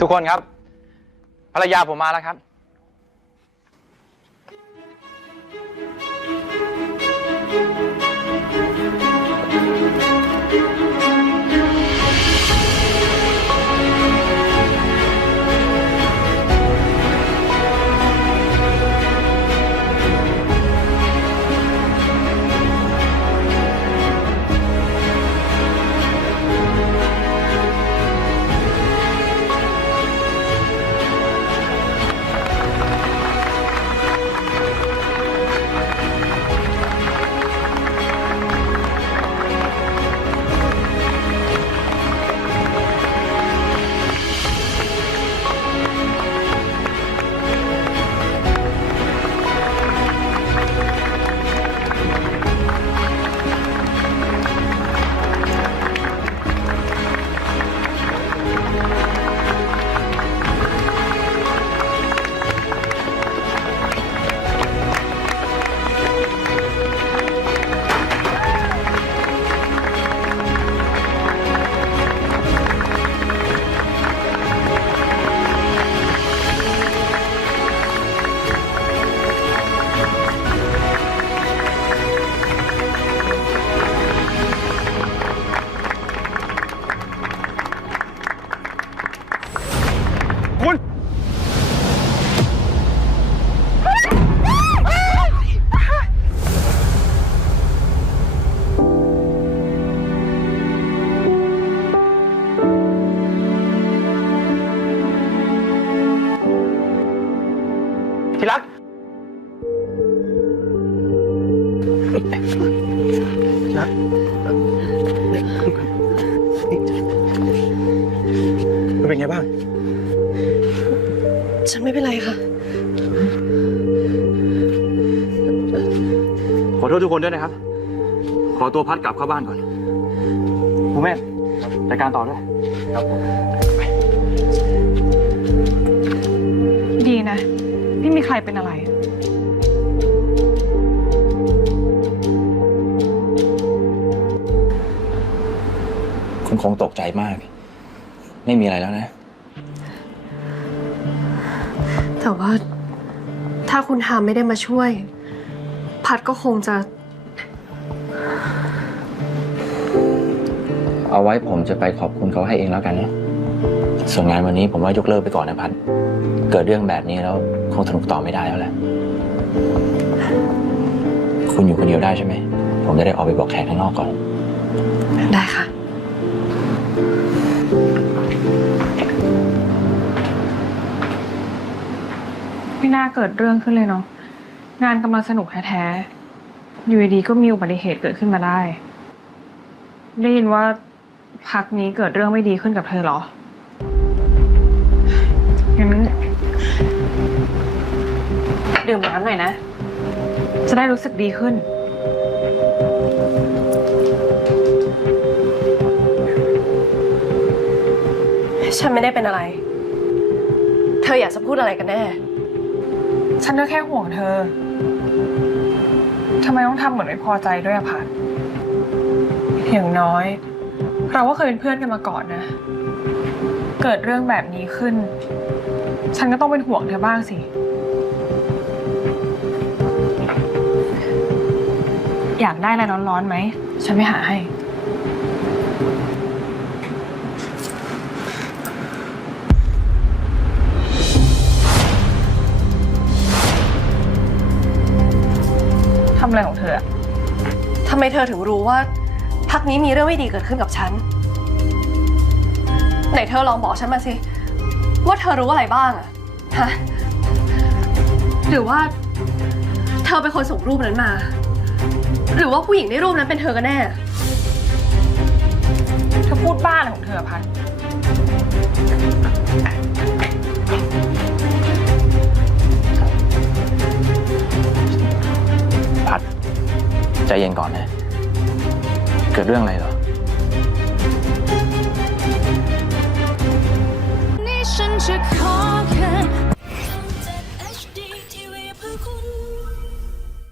ทุกคนครับ ภรรยาผมมาแล้วครับ รักคุณเป็นไงบ้าง ฉันไม่เป็นไรค่ะ ขอโทษทุกคนด้วยนะครับ ขอตัวพัดกลับเข้าบ้านก่อนคุณแม่รายการต่อด้วย ครับผมดีนะ ไม่มีใครเป็นอะไร คุณคงตกใจมาก ไม่มีอะไรแล้วนะ แต่ว่าถ้าคุณทามไม่ได้มาช่วย พัดก็คงจะ เอาไว้ผมจะไปขอบคุณเขาให้เองแล้วกันนะส่วนงานวันนี้ผมว่ายกเลิกไปก่อนนะพัด เกิดเรื่องแบบนี้แล้วคงสนุกต่อไม่ได้แล้วแหละ คุณอยู่คนเดียวได้ใช่ไหม ผมจะได้ออกไปบอกแขกข้างนอกก่อน ได้ค่ะ ไม่น่าเกิดเรื่องขึ้นเลยเนาะงานกำลังสนุกแท้ๆอยู่ดีๆก็มีอุบัติเหตุเกิดขึ้นมาได้ ได้ยินว่าพักนี้เกิดเรื่องไม่ดีขึ้นกับเธอเหรองั้นดื่มน้ำหน่อยนะ จะได้รู้สึกดีขึ้น ฉันไม่ได้เป็นอะไร เธออยากจะพูดอะไรกันแน่ ฉันก็แค่ห่วงเธอ ทำไมต้องทำเหมือนไม่พอใจด้วยอะพัดอย่างน้อย เราก็เคยเป็นเพื่อนกันมาก่อนนะ เกิดเรื่องแบบนี้ขึ้น ฉันก็ต้องเป็นห่วงเธอบ้างสิ อยากได้อะไรร้อนๆไหม ฉันไม่หาให้ำอะไรของเธออะทำไมเธอถึงรู้ว่าพักนี้มีเรื่องไม่ดีเกิดขึ้นกับฉัน ไหนเธอลองบอกฉันมาสิ ว่าเธอรู้อะไรบ้างอะฮะ หรือว่า เธอเป็นคนส่งรูปนั้นมา หรือว่าผู้หญิงในรูปนั้นเป็นเธอกันแน่ เธอพูดบ้าอะไรของเธอพัด เย็นก่อนนะ เกิดเรื่องอะไรเหรอ